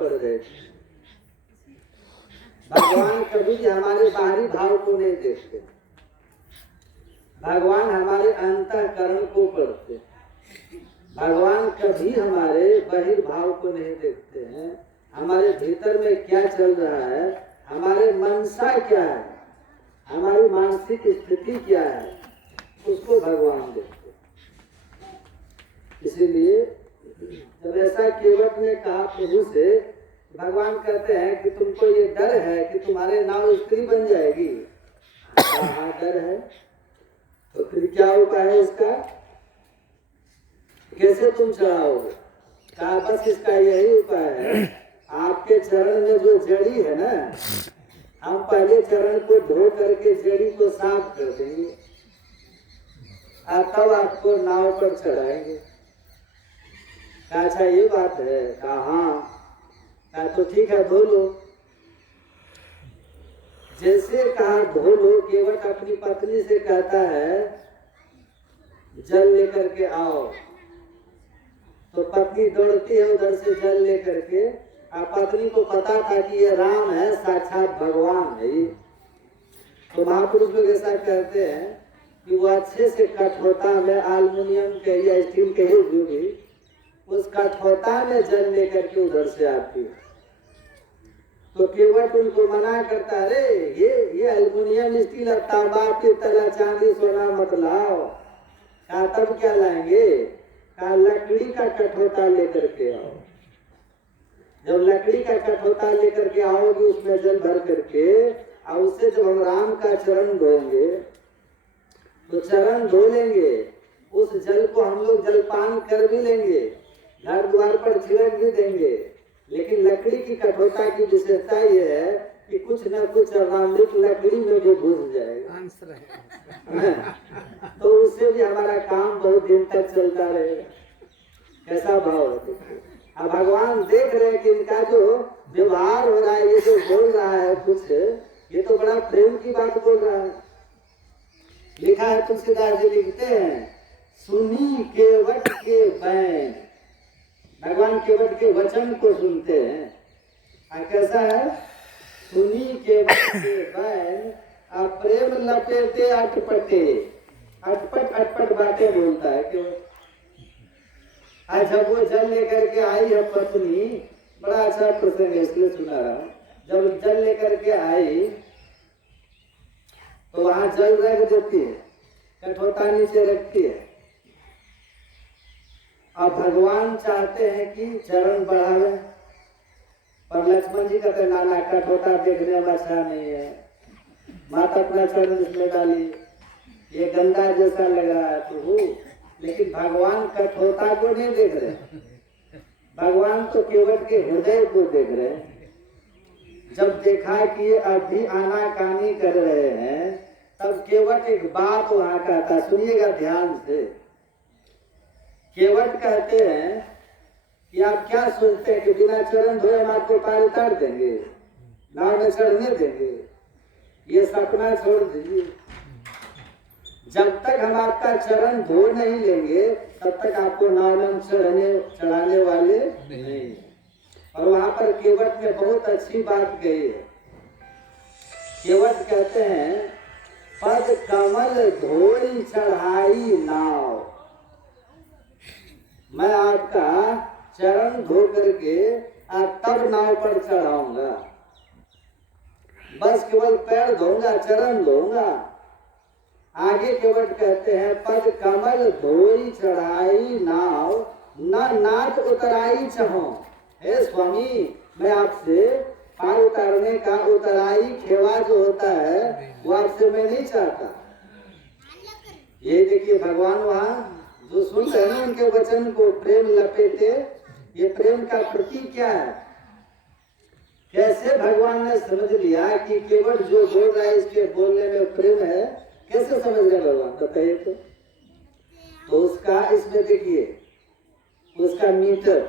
पड़ गए। भगवान कभी भी हमारे बाहरी भाव को नहीं देखते, भगवान हमारे अंतःकरण को पढ़ते। भगवान कभी हमारे बहिर्भाव को नहीं देखते हैं, हमारे भीतर में क्या चल रहा है, हमारे मनसा क्या है, हमारी मानसिक स्थिति क्या है, उसको भगवान देखते। इसीलिए जब ऐसा केवट ने कहा प्रभु से, भगवान कहते हैं कि तुमको ये डर है कि तुम्हारे नाव स्त्री बन जाएगी। हाँ डर है, तो फिर क्या उपाय है इसका, कैसे तुम चढ़ाओगे? कहा बस इसका यही उपाय है, आपके चरण में जो जड़ी है ना, हम पहले चरण को धो करके जड़ी को साफ कर देंगे और तब आपको नाव पर चढ़ाएंगे। कहा अच्छा ये बात है? कहा हाँ। कहा तो ठीक है धो लो। जैसे कहा धो लो, केवट अपनी पत्नी से कहता है जल लेकर के आओ, तो पत्नी दौड़ती है उधर से जल लेकर के। और पत्नी को पता था कि ये राम है, साक्षात भगवान है ये। तो महापुरुष लोग ऐसा कहते हैं कि वो अच्छे से कठौता में एल्युमिनियम के या स्टील के ही जो भी उस कठौता में जल लेकर के उधर से आती है। तो केवट उनको मना करता है, अरे ये एल्युमिनियम स्टील और तांबा पीतल चांदी सोना मत लाओ। कहा तब क्या लाएंगे? कहा लकड़ी का कठौता लेकर के आओ। जब लकड़ी का कठौता लेकर के आओगे उसमें जल भर करके, और उससे जब हम राम का चरण धोएंगे तो चरण धो लेंगे, उस जल को हम लोग जलपान कर भी लेंगे, घर द्वार पर छिड़क भी देंगे। लेकिन लकड़ी की कठौता की विशेषता ये है कि कुछ न कुछ अमृत लकड़ी में भी घुस जाएगा तो उससे भी हमारा काम बहुत दिन तक चलता रहेगा। कैसा भाव है? अब भगवान देख रहे हैं कि इनका जो व्यवहार हो रहा है, ये जो बोल रहा है कुछ, ये तो बड़ा प्रेम की बात बोल रहा है। लिखा है, तुलसीदास जी लिखते हैं, सुनी केवट के बैन। भगवान केवट के वचन को सुनते हैं। कैसा है? सुनी केवट के बैन, प्रेम लपेटे अटपटे। अटपट बातें बोलता है केवट। आज जब वो जल लेकर के आई है पत्नी, बड़ा अच्छा प्रसंग है इसलिए सुना रहा हूँ। जब जल लेकर के आई तो वहां जल रख देती है, कठौता नीचे रखती है। अब भगवान चाहते हैं कि चरण बढ़ावे, पर लक्ष्मण जी कहते नाना कठौता देखने में अच्छा नहीं है, माता अपना चरण इसमें डाली, ये गंदा जैसा लग रहा है प्रभु। लेकिन भगवान कठोरता को नहीं देख रहे, भगवान तो केवट के हृदय को देख रहे हैं। जब देखा कि ये अभी आनाकानी कर रहे हैं, तब केवट एक बात वहां कहता, सुनिएगा ध्यान से। केवट कहते हैं कि आप क्या सोचते हैं कि बिना चरण धोए हम आपको पार उतार देंगे, नाव में चढ़ने देंगे? ये सपना छोड़ दीजिए। जब तक हम आपका चरण धो नहीं लेंगे तब तक आपको नाव में चढ़ाने वाले नहीं। और वहां पर केवट ने बहुत अच्छी बात कही है। केवट कहते हैं, पद कमल धोई चढ़ाई नाव। मैं आपका चरण धो करके तब नाव पर चढ़ाऊंगा, बस केवल पैर धोऊंगा, चरण धोऊंगा। आगे केवट कहते हैं, पद कमल धोई चढ़ाई नाव, न नाथ उतराई चाहो। हे स्वामी, मैं आपसे पार उतारने का उतराई खेवा जो होता है वो आपसे मैं नहीं चाहता। ये देखिए भगवान वहाँ जो सुन रहे हैं उनके वचन को प्रेम लपेटे, ये प्रेम का प्रतीक क्या है? कैसे भगवान ने समझ लिया कि केवट जो बोल रहा है इसके बोलने में प्रेम है? कैसे समझ गए भगवान, बताइए तो उसका इसमें देखिए, उसका मीटर,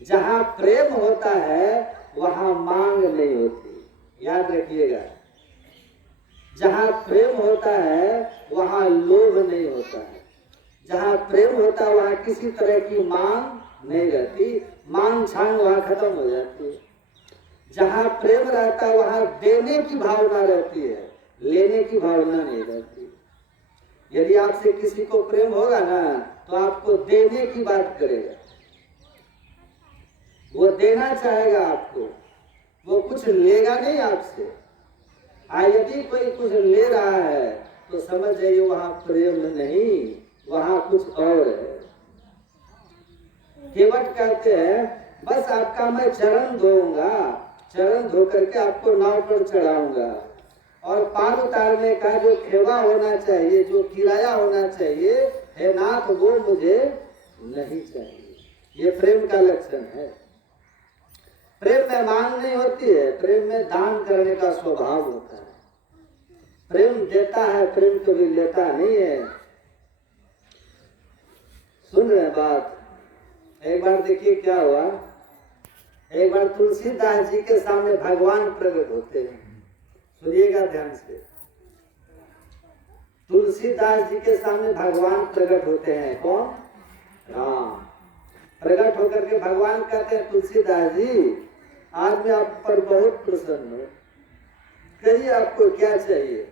जहां प्रेम होता है वहां मांग नहीं होती, याद रखिएगा। जहां प्रेम होता है वहां लोभ नहीं होता है, जहां प्रेम होता है वहां किसी तरह की मांग नहीं रहती, मांग छांग वहां खत्म हो जाती है। जहाँ प्रेम रहता है वहां देने की भावना रहती है, लेने की भावना नहीं रहती। यदि आपसे किसी को प्रेम होगा ना तो आपको देने की बात करेगा, वो देना चाहेगा आपको, वो कुछ लेगा नहीं आपसे। यदि कोई कुछ ले रहा है तो समझ जाइए वहां प्रेम नहीं, वहां कुछ और है। केवट कहते हैं बस आपका मैं चरण धोऊंगा, चरण धो करके आपको नाव पर चढ़ाऊंगा, और पार उतारने का जो खेवा होना चाहिए, जो किराया होना चाहिए है नाथ, वो मुझे नहीं चाहिए। ये प्रेम का लक्षण है। प्रेम में मांग नहीं होती है, प्रेम में दान करने का स्वभाव होता है। प्रेम देता है, प्रेम कभी लेता नहीं है। सुन रहे हैं बात? एक बार देखिए क्या हुआ। एक बार तुलसीदास जी के सामने भगवान प्रकट होते हैं, सुनिएगा ध्यान से। तुलसीदास जी के सामने भगवान प्रकट होते हैं। कौन? राम। प्रकट होकर के भगवान कहते हैं तुलसीदास जी आज मैं आप पर बहुत प्रसन्न हूँ, कहिए आपको क्या चाहिए,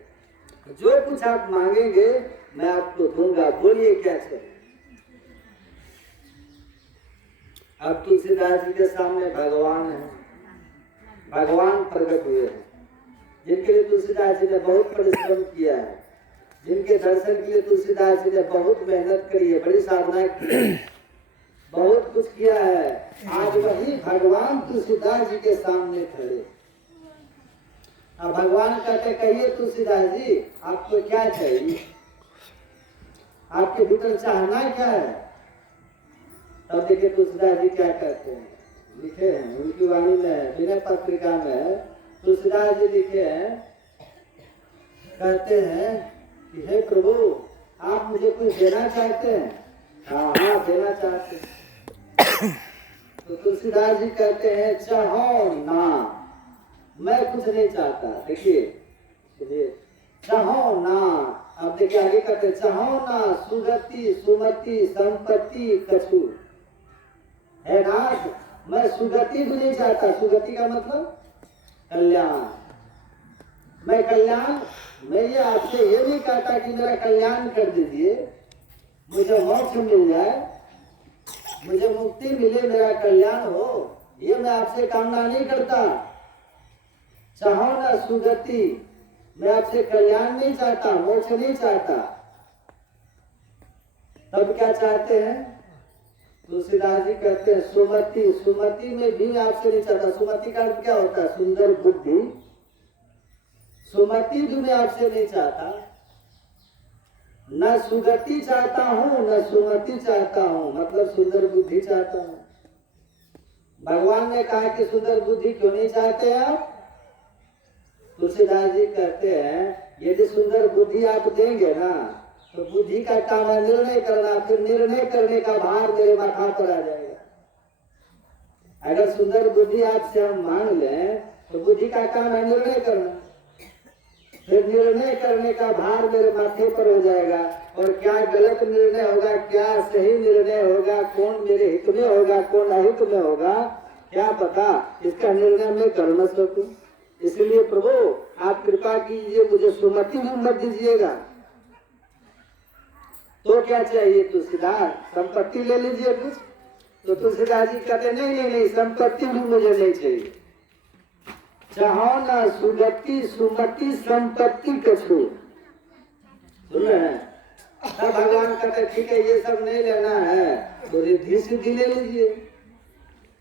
जो कुछ आप मांगेंगे मैं आपको दूंगा, बोलिए क्या चाहिए। अब तुलसीदास जी के सामने भगवान है, भगवान प्रकट हुए हैं, जिनके लिए तुलसीदास जी ने बहुत परिश्रम किया है, जिनके दर्शन के लिए तुलसीदास जी ने बहुत मेहनत करी है, बड़ी साधना की है, बहुत कुछ किया है। आज वही भगवान तुलसीदास जी के सामने खड़े। अब भगवान कहते कहिए तुलसीदास जी आपको क्या चाहिए, आपके भीतर चाहना क्या है। तब देखिए तुलसीदास जी क्या कहते हैं, लिखे हैं उनकी वाणी में, विनय पत्रिका में तुलसीदास जी लिखे हैं, कहते हैं कि हे प्रभु आप मुझे कुछ देना चाहते हैं। हाँ देना चाहते हैं। तो तुलसीदास जी कहते हैं चाहो ना, मैं कुछ नहीं चाहता। देखिए सुनिए, चाहो ना। अब देखिए आगे कहते चाहो ना सुगति सुमति संपत्ति कछु, है नाथ मैं सुगति भी नहीं चाहता। सुगति का मतलब कल्याण। मैं कल्याण, मैं ये आपसे ये नहीं कहता कि मेरा कल्याण कर दीजिए, मुझे मोक्ष मिल जाए, मुझे मुक्ति मिले, मेरा कल्याण हो, ये मैं आपसे कामना नहीं करता। चाहो ना सुगति, मैं आपसे कल्याण नहीं चाहता, मोक्ष नहीं चाहता। तब क्या चाहते हैं? तुलसीदास जी कहते हैं सुमति, सुमति में भी मैं आपसे नहीं चाहता। सुमति का अर्थ क्या होता है? सुंदर बुद्धि। सुमति भी मैं आपसे नहीं चाहता, न सुगति चाहता हूँ न सुमति चाहता हूँ, मतलब सुंदर बुद्धि चाहता हूँ। भगवान ने कहा कि सुंदर बुद्धि क्यों नहीं चाहते आप? तुलसीदास जी कहते हैं यदि सुंदर बुद्धि आप देंगे ना तो बुद्धि का काम है निर्णय करना, फिर निर्णय करने का भार मेरे माथा पर आ जाएगा। अगर सुंदर बुद्धि आपसे हम मांग लें तो बुद्धि का काम है निर्णय करना, फिर निर्णय करने का भार मेरे माथे पर हो जाएगा, और क्या गलत निर्णय होगा, क्या सही निर्णय होगा, कौन मेरे हित में होगा, कौन अहित में होगा, क्या पता। इसका निर्णय मैं कर न सकूं। इसलिए प्रभु आप कृपा कीजिए, मुझे सुमति भी मत दीजिएगा। तो क्या चाहिए तुलसीदास? संपत्ति ले लीजिए कुछ। तो तुलसीदास जी कहते नहीं, संपत्ति भी मुझे नहीं चाहिए। चाहो ना सुगति सुमति संपत्ति कछु। सुन रहे हैं? तब भगवान कहते ठीक है ये सब नहीं लेना है तो रिद्धि सिद्धि ले लीजिए।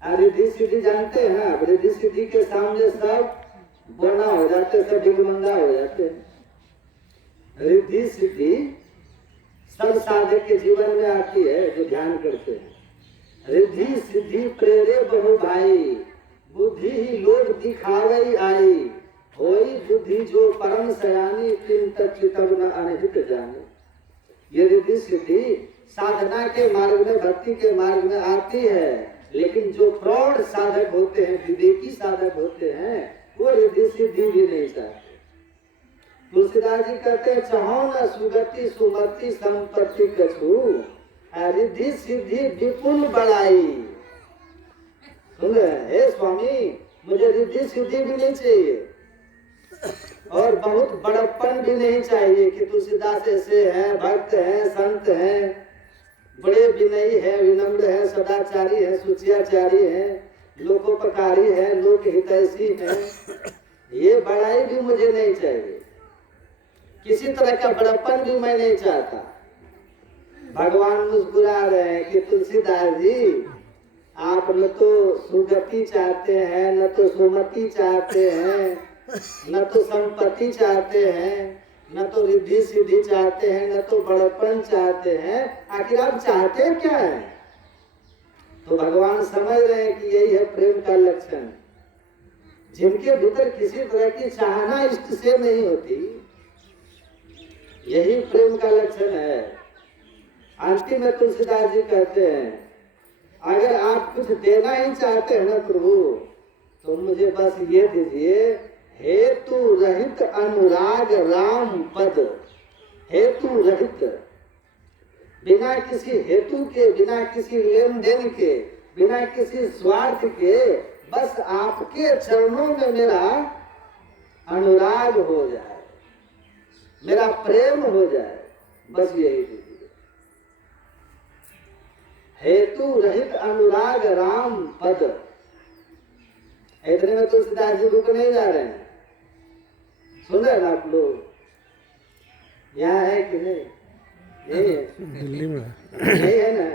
रिद्धि सिद्धि जानते हैं, रिद्धि सिद्धि के सामने सब बोना हो जाते, सब डिगमंगा हो जाते। रिद्धि सिद्धि सब साधक के जीवन में आती है जो ध्यान करते हैं। रिद्धि सिद्धि प्रेरे बहु भाई, बुद्धि ही लोग दिखावे आई, होई बुद्धि जो परम सयानी, तिन तब न अनहित जाने। ये रिद्धि सिद्धि साधना के मार्ग में, भक्ति के मार्ग में आती है, लेकिन जो प्रौढ़ साधक होते हैं, विवेकी साधक होते हैं, वो रिद्धि सिद्धि भी नहीं चाहते। तुलसीदास जी कहते हैं चाहो न सुगति सुमति संपत्ति कछु। रिद्धि सिद्धि विपुल बड़ाई। सुन रहे हैं? हे स्वामी, मुझे रिद्धि सिद्धि भी नहीं चाहिए और बहुत बड़प्पन भी नहीं चाहिए कि तुलसीदास ऐसे हैं, भक्त हैं, संत हैं, बड़े विनयी हैं, विनम्र हैं, सदाचारी हैं, सुचियाचारी हैं, लोकोपकारी हैं, लोक हितैषी हैं। ये बड़ाई भी मुझे नहीं चाहिए, किसी तरह का बड़प्पन भी मैं नहीं चाहता। भगवान मुस्कुरा रहे हैं कि तुलसीदास जी, आप न तो सुगति चाहते हैं, न तो सुमति चाहते हैं, न तो संपत्ति चाहते हैं, न तो रिद्धि सिद्धि चाहते हैं, न तो बड़प्पन चाहते हैं। आखिर आप चाहते क्या है? तो भगवान समझ रहे हैं कि यही है प्रेम का लक्षण। जिनके भीतर किसी तरह की चाहना इष्ट से नहीं होती, यही प्रेम का लक्षण है। अंतिम में तुलसीदास जी कहते हैं, अगर आप कुछ देना ही चाहते हैं ना प्रभु, तो मुझे बस ये दीजिए, हेतु रहित अनुराग राम पद। हेतु रहित, बिना किसी हेतु के, बिना किसी लेन देन के, बिना किसी स्वार्थ के, बस आपके चरणों में मेरा अनुराग हो जाए, मेरा प्रेम हो जाए, बस यही दीजिए। हेतु रहित अनुराग राम पद। इतने में तुलसीदास जी रुक नहीं जा रहे हैं। सुन रहे हैं आप लोग? यहाँ है कि नहीं? नहीं है, दिल्ली में नहीं है ना।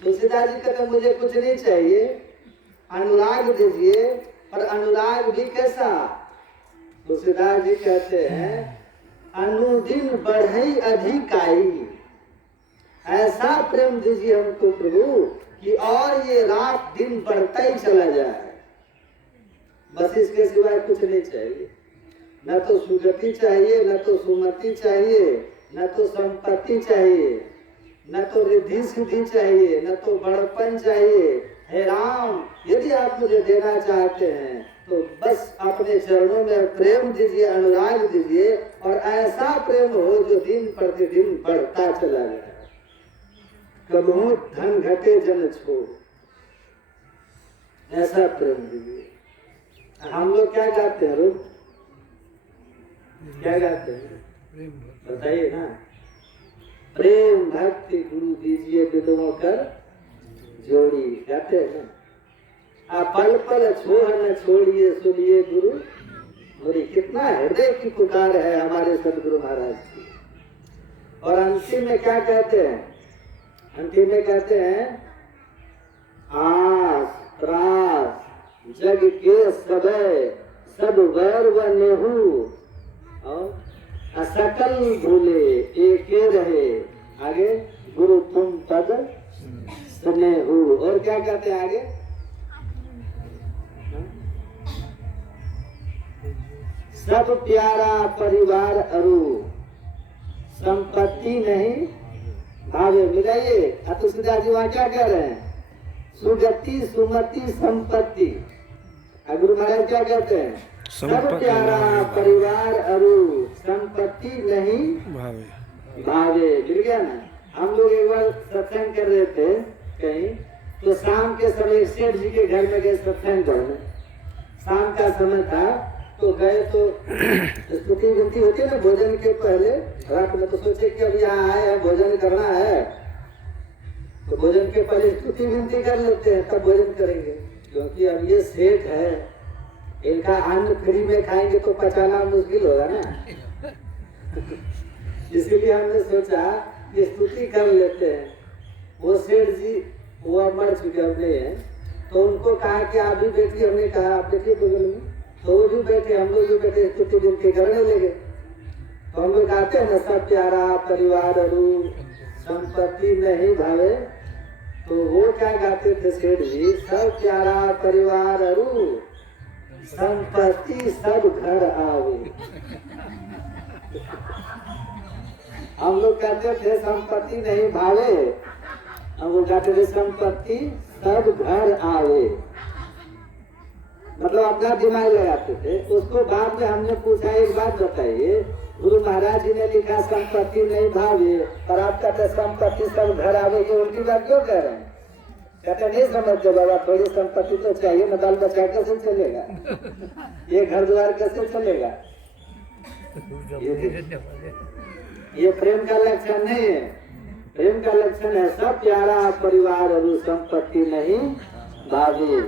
तुलसीदास जी कहते मुझे कुछ नहीं चाहिए, अनुराग दीजिए। और अनुराग भी कैसा? तुलसीदास जी कहते हैं, अनुदिन बढ़ई अधिकाई। ऐसा प्रेम दीजिए हमको प्रभु कि और ये रात दिन बढ़ता ही चला जाए, बस इसके सिवाय कुछ नहीं चाहिए। न तो सुगति चाहिए, न तो सुमति चाहिए, न तो संपत्ति चाहिए, न तो रिद्धि सिद्धि चाहिए, न तो बड़प्पन चाहिए। हे राम, यदि आप मुझे देना चाहते हैं तो बस अपने चरणों में प्रेम दीजिए, अनुराग दीजिए, और ऐसा प्रेम हो जो दिन प्रतिदिन बढ़ता चला जाए। कबहू धन घटे जन छोड़, ऐसा प्रेम दीजिए। हम लोग क्या गाते हैं? रूप क्या गाते हैं? बताइए ना। प्रेम भक्ति गुरु दीजिए विदुओं कर जोड़ी, गाते हैं ना। पल पल छोड़ न छोड़िए सुनिए गुरु मोरी। कितना हृदय की पुकार है हमारे सदगुरु महाराज की। और अंतिम में क्या कहते हैं? अंतिम में कहते हैं, आस त्रास जग के सबे सब वैर व नेहू, और असकल भूले एके रहे। आगे, गुरु तुम पद स्नेहू। और क्या कहते हैं आगे? सब प्यारा परिवार अरु, संपत्ति नहीं भावे। मिलाइए। तुलसीदास जी वहां क्या कह रहे हैं? सुगति सुमति संपत्ति। गुरु महाराज क्या कहते हैं? सब प्यारा परिवार अरु, संपत्ति नहीं भावे। मिल गया ना। हम लोग एक बार सत्संग कर रहे थे कहीं, तो शाम के समय सेठ जी के घर में गए सत्संग करने। शाम का समय था, तो गए तो स्तुति विनती होती है ना भोजन के पहले रात में। तो सोचे कि अब यहाँ आए हैं, भोजन करना है, तो भोजन के पहले स्तुति विनती कर लेते हैं, तब भोजन करेंगे। क्योंकि अब ये सेठ है, इनका अन्न फ्री में खाएंगे तो पचाना मुश्किल होगा ना। इसीलिए हमने सोचा कि स्तुति कर लेते हैं। वो सेठ जी वो मर चुके हमने हैं, तो उनको कहा कि आप भी बैठिए। हमने कहा आप बैठिए बगल में, तो वो भी बैठे, हम लोग भी बैठे, स्तुति विनती करने लगे। तो हम लोग कहते हैं ना, सब प्यारा परिवार अरु, संपत्ति नहीं भावे। तो वो क्या गाते थे सेठ जी? सब प्यारा परिवार अरु, संपत्ति सब घर आवे। हम लोग कहते थे संपत्ति नहीं भावे, हम लोग कहते थे संपत्ति सब घर आवे। मतलब अपना दिमाग लगाते थे। उसको बाद में हमने पूछा, एक बात बताइए, गुरु महाराज जी ने लिखा संपत्ति नहीं भावे, पर आप कहते संपत्ति सब घर आवे, ये उल्टी बात क्यों कह रहे हैं? कहते नहीं समझते बाबा, थोड़ी संपत्ति तो चाहिए न, बाल बच्चा कैसे चलेगा, ये घर द्वार कैसे चलेगा? ये प्रेम का लक्षण नहीं है। प्रेम का लक्षण है सब प्यारा परिवार और संपत्ति नहीं भावे,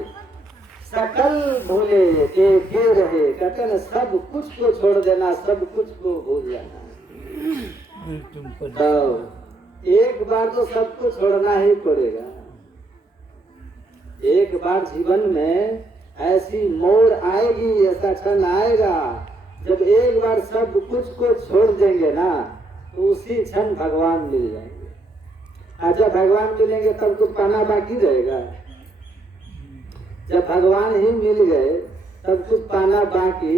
सकल भूले एक रहे। कहते न सब कुछ को छोड़ देना, सब कुछ को भूल जाना। तो एक बार तो सबको छोड़ना ही पड़ेगा। एक बार जीवन में ऐसी मोड़ आएगी, ऐसा क्षण आएगा जब एक बार सब कुछ को छोड़ देंगे ना, तो उसी क्षण भगवान मिल जाएंगे। और जब भगवान मिलेंगे तब कुछ पाना बाकी रहेगा। जब भगवान ही मिल गए तब कुछ पाना बाकी